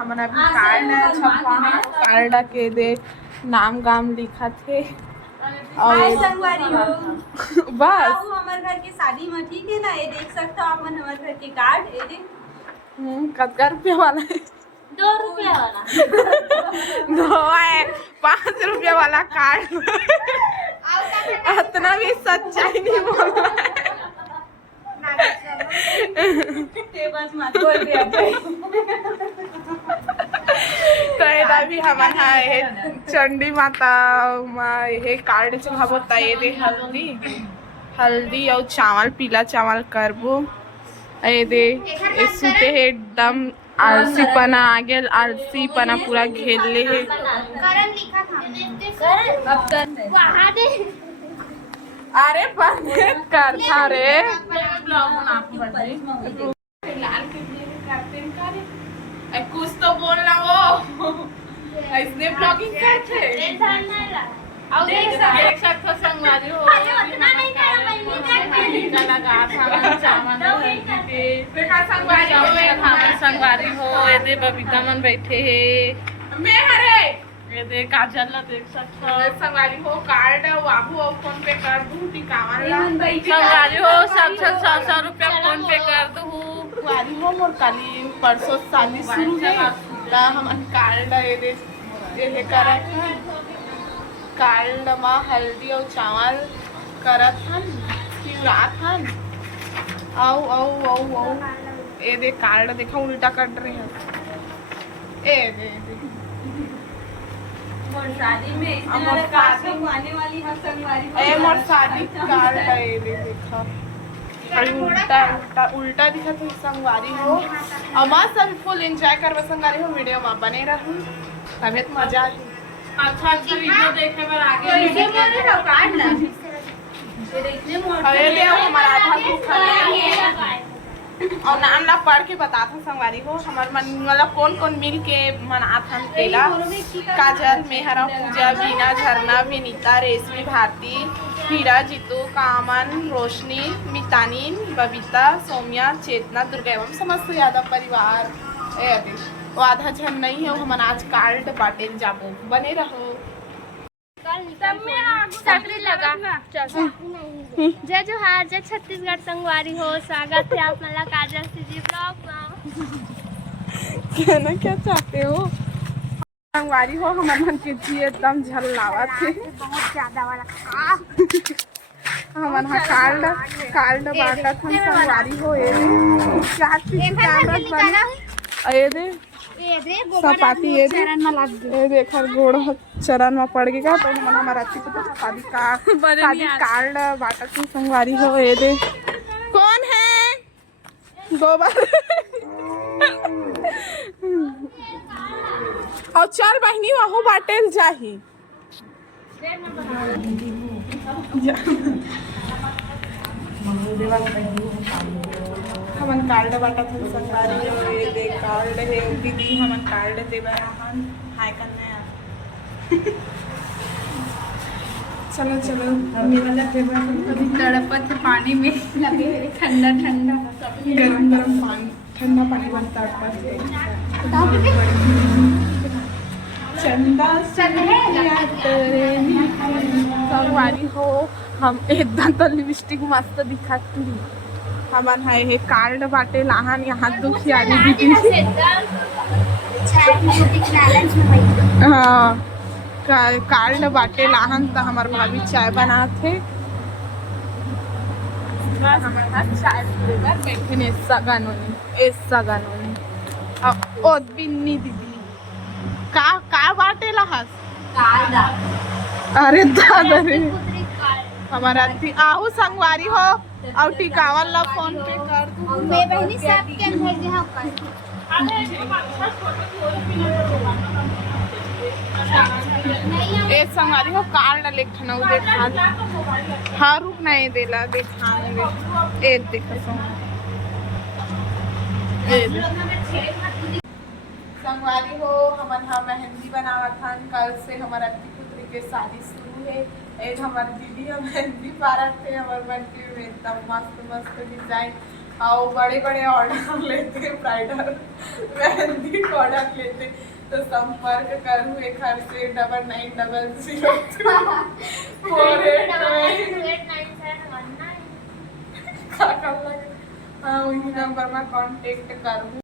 हमन अभी card छपवा card के दे नाम गाम लिखा थे हाय संगवारी हो बस हमारे घर की शादी में ठीक है ना। ये देख सकते हो आप मन हमारे घर के कार्ड ये देख कितना रुपया वाला है 2 रुपया वाला 2 है 5 रुपया वाला कार्ड इतना भी सच्चाई नहीं बोल रहा है बस मत बोल दिया तो ये भी हमार है चंडी माता माँ ये कार्ड चढ़ाबोता ये दे हल्दी और चावल पीला चावल करबो ये दे सुते है एकदम आलसी पना आ गया आलसी पना पूरा घेर ले है करण लिखा था वहाँ दे अरे बंद कर था रे कुछ तो बोलना वो इसने ब्लॉगिंग करते देख सकते संगवारी हो संगवारी हो ये बबीता मन बैठे है मैं हरे ये दे काजल ला देख सकते संगवारी हो कार्ड बाबू और फोन पे कर दूं टिकावन ला संगवारी हो 700 रुपया फोन पे कर दूं संगवारी हो मोर काली परसों शादी शुरू है ला हम कार्ड ये करत कार्ड में हल्दी और चावल करत हन रात हन आओ आओ आओ आओ ये दे कार्ड देखा उल्टा कट रहे हैं ए दे मोर शादी में इतने वाला कार्ड आने वाली हम संगवारी ए मोर शादी कार्ड है ये देखा उल्टा उल्टा उल्टा दिखा तो संगवारी हो अमा सब फुल एंजॉय करवा संगवारी हो वीडियो में बने रहूं तबे मजा आई अच्छा वीडियो देखे पर आगे इसे बोले ना कार्ड ना ये देखने मोर अरे ले हमारा आधा भूखा है और नाम ला पढ़ के बताता संगवारी हो हमार मन मतलब कौन कौन मिल के मनात हम तेला काजल मेहरा पूजा बीना झरना विनीता रेशमी भारती हीरा जीतू कामन रोशनी मितानी बबीता सौम्या चेतना दुर्गा एवं समस्त यादव परिवार वो आधा झन नहीं है हम आज कार्ड बाटे जाबो बने रहो लगा जय जोहार जय छत्तीसगढ़ संगवारी हो स्वागत है आप मला काजल सीजी ब्लॉग में कहना क्या चाहते हो संगवारी हो हमार मन के जी एकदम झल्लावा थे बहुत ज्यादा वाला हमार कार्ड बाटा था संगवारी हो ये क्या चीज कैमरा बन ये दे सपाती ये देखा गोड़ चरण में पड़ गया तो मन हमारा अच्छी को शादी कार्ड बाटा की संगवारी हो ये दे कौन है गोबर और 4 बहनी वहाँ बाटेल जाही हमन कार्ड बाटा था सरकारी ये दे कार्ड है दीदी हमन कार्ड देबा हम हाय करना है चलो चलो मेरा लगे अभी तड़पत पानी में लगे ठंडा ठंडा गरम गरम पानी ठंडा पानी बन तड़पत चंदा संगवारी हो हम एकदम तो लिपस्टिक मस्त दिखाती हमन है कार्ड बाटे लाहन यहाँ दुखियारी दीदी हाँ कार्ड बाटे लाहन तो हमार भाभी चाय बनाते हमारा चाय बैठे ऐसा गानोनी ओ बिन्नी दीदी का बाटे लाहस अरे दादा रे हमारा आहू संगवारी हो और टिकावन ला फोन पे कर दूं मैं बहनी सब के भेजे हम ए संगवारी हो कार्ड लिखना उ देखा हाँ रुक नहीं देला दिखाऊंगे ए देखो संगवारी हो हमन हा मेहंदी बनावत हन कल से हमारा पुत्री के शादी शुरू है एक हमारी दीदी हम मेहंदी पारत थे हमारे मन के एकदम मस्त मस्त डिजाइन आओ बड़े बड़े ऑर्डर लेते ब्राइडल मेहंदी प्रोडक्ट लेते तो संपर्क करूँ 1-800-0048 हाँ वही नंबर में कांटेक्ट करूँ।